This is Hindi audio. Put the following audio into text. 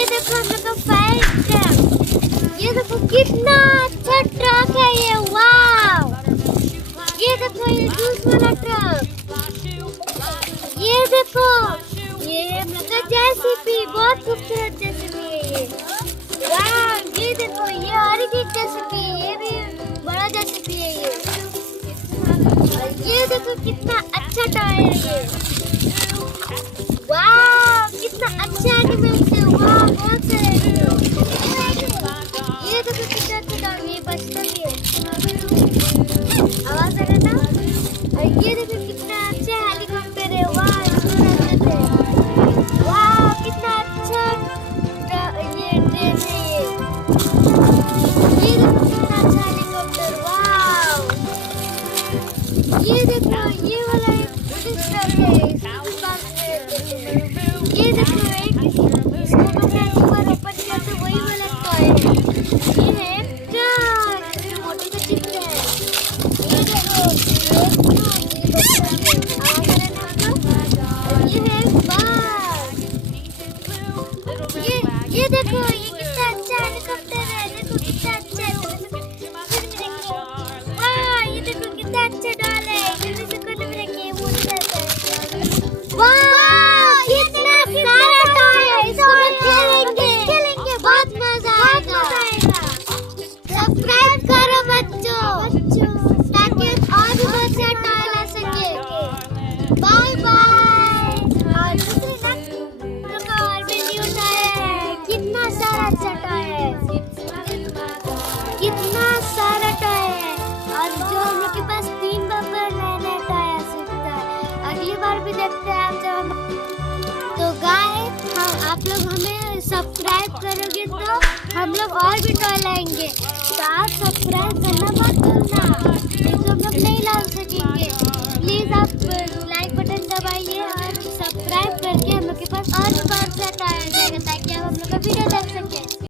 ये देखो हम लोग का फायर ट्रक। ये देखो कितना अच्छा ट्रक है ये, वाव। ये देखो ये जूस वाला ट्रक। ये देखो ये हम लोग का जेसीबी, बहुत खूबसूरत जेसीबी है ये, वाव। ये देखो ये और एक जेसीबी, ये भी बड़ा जेसीबी है ये। और ये देखो कितना अच्छा टायर है ये, वाव। कितना अच्छा एनिमल्स है, वाव, बहुत सारे एनिमल्स। ये देखो कितना अच्छा टायर, ये बचता भी है, आवाज आ रहा था। और ये देखो कितना अच्छा हेलीकॉप्टर है, वाव, इसमें रहते थे, वाव। कितना अच्छा ये ट्रेन है ये। ये देखो कितना अच्छा हेलीकॉप्टर, वाव। ये देखो ये वाला ब्रिटिश ट्रक है, इसको भी बात करते हैं। ये देखो एक इसको हमने ऊपर ओपन किया तो वही वाला टॉय है। ये है ट्रक, इसमें मोटर का चित्र है। ये देखो ये है बस। ये देखो ये कितना अच्छा हेलीकॉप्टर है, देखो कितना अच्छा है। वाह, ये देखो कितना अच्छा डॉल है, जल्दी से कोने में रखिए, वो जाता है। वाह, कितना सारा टॉय है, इसको हम खेलेंगे, बहुत मजा आएगा। सब्सक्राइब करो बच्चों, ताकि और भी बहुत सारे टॉय ला सके। Bye bye. और दूसरी ना और भी न्यू टॉय है, कितना सारा अच्छा टॉय है, कितना सारा टॉय है। और जो हम लोग के पास 3 बार नया टॉय आ सकता है। अगली बार भी देखते हैं आप जब तो गाइस, हम आप लोग हमें सब्सक्राइब करोगे तो हम लोग और भी टॉय लाएंगे।